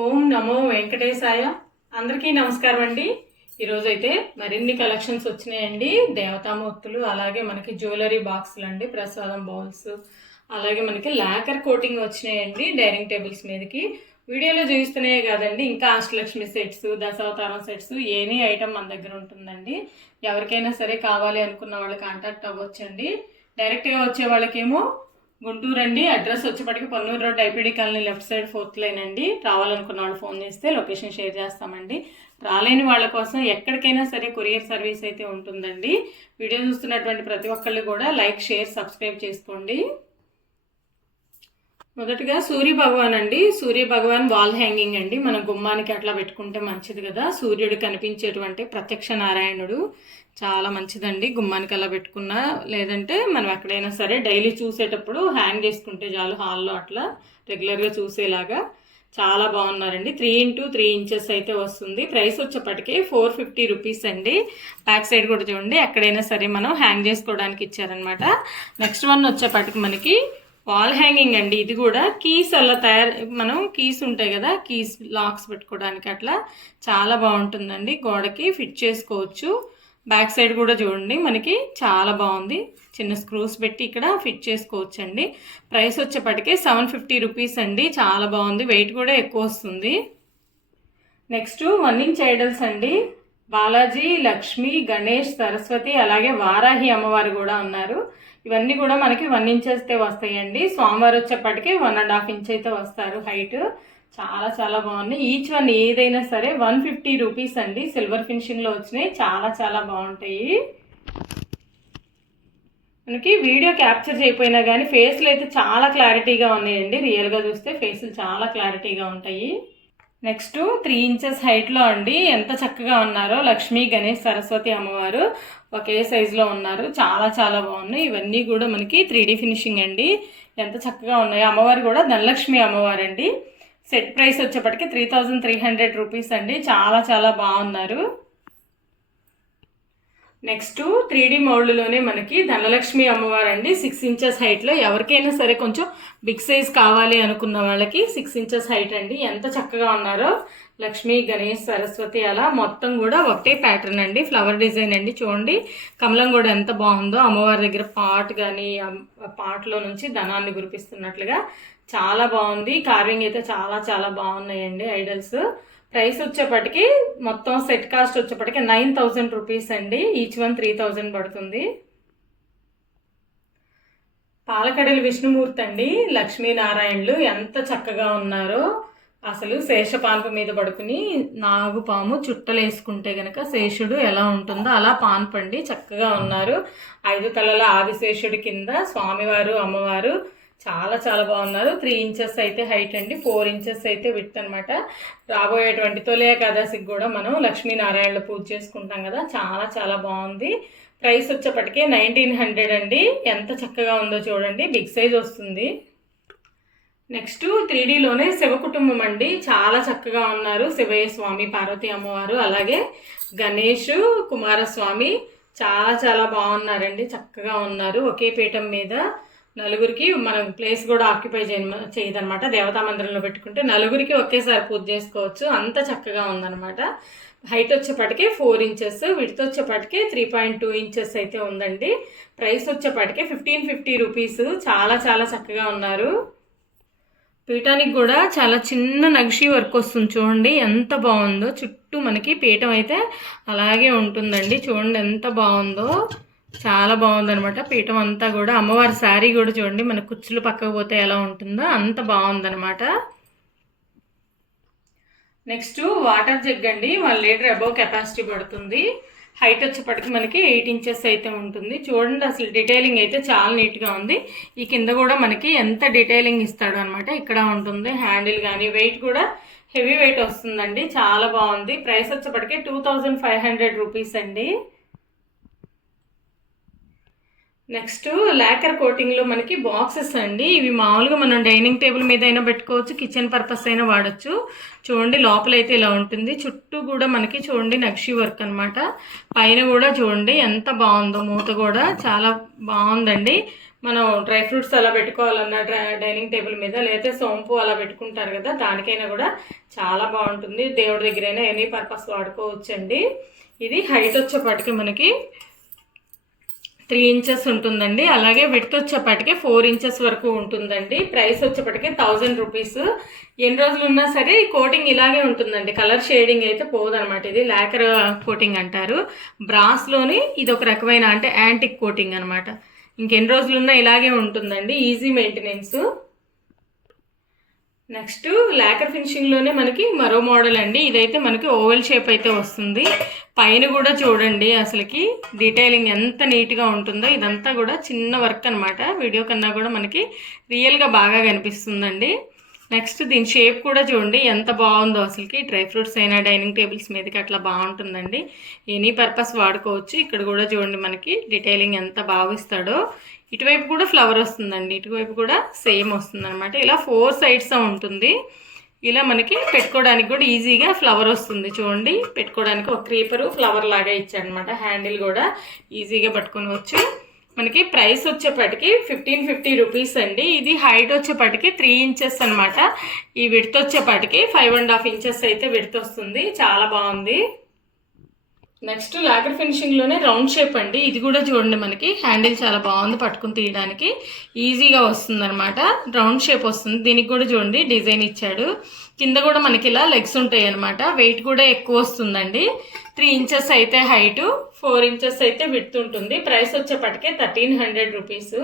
ఓం నమో వెంకటేశాయ. అందరికీ నమస్కారం అండి. ఈరోజైతే మరిన్ని కలెక్షన్స్ వచ్చినాయండి. దేవతామూర్తులు, అలాగే మనకి జ్యువెలరీ బాక్సులు అండి, ప్రసాదం బౌల్స్, అలాగే మనకి లాకర్ కోటింగ్ వచ్చినాయండి డైనింగ్ టేబుల్స్ మీదకి. వీడియోలో చూపిస్తున్నాయే కాదండి, ఇంకా Ashtalakshmi sets, Dashavataram sets, any item మన దగ్గర ఉంటుందండి. ఎవరికైనా సరే కావాలి అనుకున్న వాళ్ళు కాంటాక్ట్ అవ్వచ్చండి. డైరెక్ట్గా వచ్చే వాళ్ళకేమో గుంటూరు అండి. అడ్రస్ వచ్చేప్పటికి Ponnur road IPD colony left side 4th line అండి. రావాలనుకున్న వాళ్ళు ఫోన్ చేస్తే లొకేషన్ షేర్ చేస్తామండి. రాలేని వాళ్ళ కోసం ఎక్కడికైనా సరే కొరియర్ సర్వీస్ అయితే ఉంటుందండి. వీడియో చూస్తున్నటువంటి ప్రతి ఒక్కళ్ళు కూడా లైక్, షేర్, సబ్స్క్రైబ్ చేసుకోండి. మొదటగా సూర్య భగవాన్ అండి. సూర్య భగవాన్ వాల్ హ్యాంగింగ్ అండి. మనం గుమ్మానికి అట్లా పెట్టుకుంటే మంచిది కదా. సూర్యుడు కనిపించేటువంటి ప్రత్యక్ష నారాయణుడు చాలా మంచిదండి. గుమ్మానికి అలా పెట్టుకున్నా, లేదంటే మనం ఎక్కడైనా సరే డైలీ చూసేటప్పుడు హ్యాంగ్ చేసుకుంటే చాలు, హాల్లో అట్లా రెగ్యులర్గా చూసేలాగా. చాలా బాగున్నారండి. 3x3 ఇంచెస్ అయితే వస్తుంది. ప్రైస్ వచ్చేప్పటికి 450 రూపీస్ అండి. బ్యాక్ సైడ్ కూడా చూడండి, ఎక్కడైనా సరే మనం హ్యాంగ్ చేసుకోవడానికి ఇచ్చారనమాట. నెక్స్ట్ వన్ వచ్చేప్పటికి మనకి వాల్ హ్యాంగింగ్ అండి. ఇది కూడా కీస్ అలా మనం కీస్ ఉంటాయి కదా, కీస్ లాక్స్ పెట్టుకోవడానికి అట్లా చాలా బాగుంటుందండి. గోడకి ఫిట్ చేసుకోవచ్చు. బ్యాక్ సైడ్ కూడా చూడండి, మనకి చాలా బాగుంది. చిన్న స్క్రూస్ పెట్టి ఇక్కడ ఫిట్ చేసుకోవచ్చు అండి. ప్రైస్ వచ్చేప్పటికే 750 రూపీస్ అండి. చాలా బాగుంది. వెయిట్ కూడా ఎక్కువ వస్తుంది. నెక్స్ట్ 1 ఇంచ్ ఐడల్స్ అండి. బాలాజీ, లక్ష్మి, గణేష్, సరస్వతి, అలాగే వారాహి అమ్మవారు కూడా ఉన్నారు. ఇవన్నీ కూడా మనకి 1 ఇంచెస్ వస్తాయండి. స్వామివారు వచ్చేప్పటికి 1.5 ఇంచ్ అయితే వస్తారు హైట్. చాలా చాలా బాగున్నాయి. ఈచ్ వన్ ఏదైనా సరే 150 రూపీస్ అండి. సిల్వర్ ఫినిషింగ్లో వచ్చినాయి. చాలా చాలా బాగుంటాయి. మనకి వీడియో క్యాప్చర్ చేయకపోయినా కానీ ఫేస్లు అయితే చాలా క్లారిటీగా ఉన్నాయండి. రియల్గా చూస్తే ఫేసులు చాలా క్లారిటీగా ఉంటాయి. నెక్స్ట్ 3 ఇంచెస్ హైట్లో అండి. ఎంత చక్కగా ఉన్నారో లక్ష్మీ, గణేష్, సరస్వతి అమ్మవారు ఒకే సైజులో ఉన్నారు. చాలా చాలా బాగున్నాయి. ఇవన్నీ కూడా మనకి 3D ఫినిషింగ్ అండి. ఎంత చక్కగా ఉన్నాయి. అమ్మవారు కూడా ధనలక్ష్మి అమ్మవారు అండి. సెట్ ప్రైస్ వచ్చేప్పటికి 3300 రూపీస్ అండి. చాలా చాలా బాగున్నారు. నెక్స్ట్ 3D మౌల్డ్లోనే మనకి ధనలక్ష్మి అమ్మవారు అండి. 6 ఇంచెస్ హైట్లో. ఎవరికైనా సరే కొంచెం బిగ్ సైజ్ కావాలి అనుకున్న వాళ్ళకి 6 ఇంచెస్ హైట్ అండి. ఎంత చక్కగా ఉన్నారో లక్ష్మి, గణేష్, సరస్వతి అలా మొత్తం కూడా ఒకటే ప్యాటర్న్ అండి. ఫ్లవర్ డిజైన్ అండి. చూడండి కమలం కూడా ఎంత బాగుందో. అమ్మవారి దగ్గర పాట్ కానీ పాట్లో నుంచి ధనాన్ని గురిపిస్తున్నట్లుగా చాలా బాగుంది. కార్వింగ్ అయితే చాలా చాలా బాగున్నాయండి ఐడల్స్. ప్రైస్ వచ్చేప్పటికి మొత్తం సెట్ కాస్ట్ వచ్చేప్పటికి 9000 రూపీస్ అండి. ఈచ్ వన్ 3000 పడుతుంది. పాలకడలి విష్ణుమూర్తి అండి. లక్ష్మీనారాయణులు ఎంత చక్కగా ఉన్నారో. అసలు శేషపాన్పు మీద పడుకుని నాగుపాము చుట్టలు వేసుకుంటే గనక శేషుడు ఎలా ఉంటుందో అలా పాన్పండి చక్కగా ఉన్నారు. 5 తలల ఆదిశేషుడి కింద స్వామివారు, అమ్మవారు చాలా చాలా బాగున్నారు. 3 ఇంచెస్ అయితే హైట్ అండి. 4 ఇంచెస్ అయితే విడ్త్ అనమాట. రాబోయేటువంటి తొలి ఏకాదశికి కూడా మనం లక్ష్మీనారాయణలు పూజ చేసుకుంటాం కదా. చాలా చాలా బాగుంది. ప్రైస్ వచ్చేప్పటికే 1900 అండి. ఎంత చక్కగా ఉందో చూడండి. బిగ్ సైజ్ వస్తుంది. నెక్స్ట్ 3Dలోనే శివ కుటుంబం అండి. చాలా చక్కగా ఉన్నారు. శివయ్య స్వామి, పార్వతీ అమ్మవారు, అలాగే గణేష్, కుమారస్వామి చాలా చాలా బాగున్నారండి. చక్కగా ఉన్నారు. ఒకే పీఠం మీద నలుగురికి మనం ప్లేస్ కూడా ఆక్యుపై చేయదనమాట. దేవతా మందిరంలో పెట్టుకుంటే నలుగురికి ఒకేసారి పూజ చేసుకోవచ్చు. అంత చక్కగా ఉందన్నమాట. హైట్ వచ్చేప్పటికే 4 ఇంచెస్, విడ్త్ వచ్చేప్పటికే 3.2 ఇంచెస్ అయితే ఉందండి. ప్రైస్ వచ్చేప్పటికే 1550 రూపీస్. చాలా చాలా చక్కగా ఉన్నారు. పీఠానికి కూడా చాలా చిన్న నక్షి వర్క్ వస్తుంది. చూడండి ఎంత బాగుందో. చుట్టూ మనకి పీఠం అయితే అలాగే ఉంటుందండి. చూడండి ఎంత బాగుందో. చాలా బాగుందనమాట. పీఠం అంతా కూడా. అమ్మవారి శారీ కూడా చూడండి, మన కుచ్చులు పక్కకు పోతే ఎలా ఉంటుందో అంత బాగుందనమాట. నెక్స్ట్ వాటర్ జగ్ అండి. 1 లీటర్ అబోవ్ కెపాసిటీ పడుతుంది. హైట్ వచ్చేప్పటికి మనకి 8 ఇంచెస్ అయితే ఉంటుంది. చూడండి అసలు డీటెయిలింగ్ అయితే చాలా నీట్గా ఉంది. ఈ కింద కూడా మనకి ఎంత డీటెయిలింగ్ ఇస్తాడు అనమాట. ఇక్కడ ఉంటుంది హ్యాండిల్ కానీ. వెయిట్ కూడా హెవీ వెయిట్ వస్తుందండి. చాలా బాగుంది. ప్రైస్ వచ్చేప్పటికి 2500 రూపీస్ అండి. నెక్స్ట్ లాకర్ కోటింగ్లో మనకి బాక్సెస్ అండి. ఇవి మామూలుగా మనం డైనింగ్ టేబుల్ మీద అయినా పెట్టుకోవచ్చు, కిచెన్ పర్పస్ అయినా వాడచ్చు. చూడండి లోపలైతే ఇలా ఉంటుంది. చుట్టూ కూడా మనకి చూడండి నక్షి వర్క్ అనమాట. పైన కూడా చూడండి ఎంత బాగుందో. మూత కూడా చాలా బాగుందండి. మనం డ్రై ఫ్రూట్స్ అలా పెట్టుకోవాలన్నా డైనింగ్ టేబుల్ మీద, లేకపోతే సోంపు అలా పెట్టుకుంటారు కదా, దానికైనా కూడా చాలా బాగుంటుంది. దేవుడి దగ్గరైనా ఎనీ పర్పస్ వాడుకోవచ్చండి. ఇది హైట్ వచ్చేపాటికి మనకి 3 ఇంచెస్ ఉంటుందండి. అలాగే విడ్త్ వచ్చేపాటికి 4 ఇంచెస్ వరకు ఉంటుందండి. ప్రైస్ వచ్చేపాటికి 1000 రూపీస్. ఎన్ని రోజులు ఉన్నా సరే ఈ కోటింగ్ ఇలాగే ఉంటుందండి. కలర్ షేడింగ్ అయితే పోదనమాట. ఇది లాకర్ కోటింగ్ అంటారు. బ్రాస్లోని ఇది ఒక రకమైన అంటే యాంటిక్ కోటింగ్ అనమాట. ఇంకెన్ని రోజులున్నా ఇలాగే ఉంటుందండి. Easy maintenance. నెక్స్ట్ లాకర్ ఫినిషింగ్లోనే మనకి మరో మోడల్ అండి. ఇదైతే మనకి ఓవెల్ షేప్ అయితే వస్తుంది. పైన కూడా చూడండి అసలుకి డీటెయిలింగ్ ఎంత నీట్గా ఉంటుందో. ఇదంతా కూడా చిన్న వర్క్ అనమాట. వీడియో కన్నా కూడా మనకి రియల్గా బాగా కనిపిస్తుందండి. నెక్స్ట్ దీని షేప్ కూడా చూడండి ఎంత బాగుందో అసలుకి. డ్రై ఫ్రూట్స్ అయినా డైనింగ్ టేబుల్స్ మీదకి అట్లా బాగుంటుందండి. ఎనీ పర్పస్ వాడుకోవచ్చు. ఇక్కడ కూడా చూడండి మనకి డీటెయిలింగ్ ఎంత బాగా ఇస్తాడో. ఇటువైపు కూడా ఫ్లవర్ వస్తుందండి, ఇటువైపు కూడా సేమ్ వస్తుంది అనమాట. ఇలా 4 సైడ్స్ ఉంటుంది. ఇలా మనకి పెట్టుకోవడానికి కూడా ఈజీగా ఫ్లవర్ వస్తుంది చూడండి. పెట్టుకోవడానికి ఒక క్రీపరు ఫ్లవర్ లాగా ఇచ్చాడనమాట. హ్యాండిల్ కూడా ఈజీగా పట్టుకోవచ్చు. మనకి ప్రైస్ వచ్చేప్పటికి 1550 రూపీస్ అండి. ఇది హైట్ వచ్చేప్పటికి 3 ఇంచెస్ అనమాట. ఈ విడ్త్ వచ్చేప్పటికి 5.5 ఇంచెస్ అయితే విడ్త్ వస్తుంది. చాలా బాగుంది. నెక్స్ట్ లాకర్ ఫినిషింగ్లోనే రౌండ్ షేప్ అండి. ఇది కూడా చూడండి మనకి హ్యాండిల్ చాలా బాగుంది, పట్టుకుని తీయడానికి ఈజీగా వస్తుంది అనమాట. రౌండ్ షేప్ వస్తుంది. దీనికి కూడా చూడండి డిజైన్ ఇచ్చాడు. కింద కూడా మనకి ఇలా లెగ్స్ ఉంటాయి అనమాట. వెయిట్ కూడా ఎక్కువ వస్తుందండి. 3 ఇంచెస్ అయితే హైటు, 4 ఇంచెస్ అయితే విడ్త్ ఉంటుంది. ప్రైస్ వచ్చేప్పటికే 1300 రూపీస్.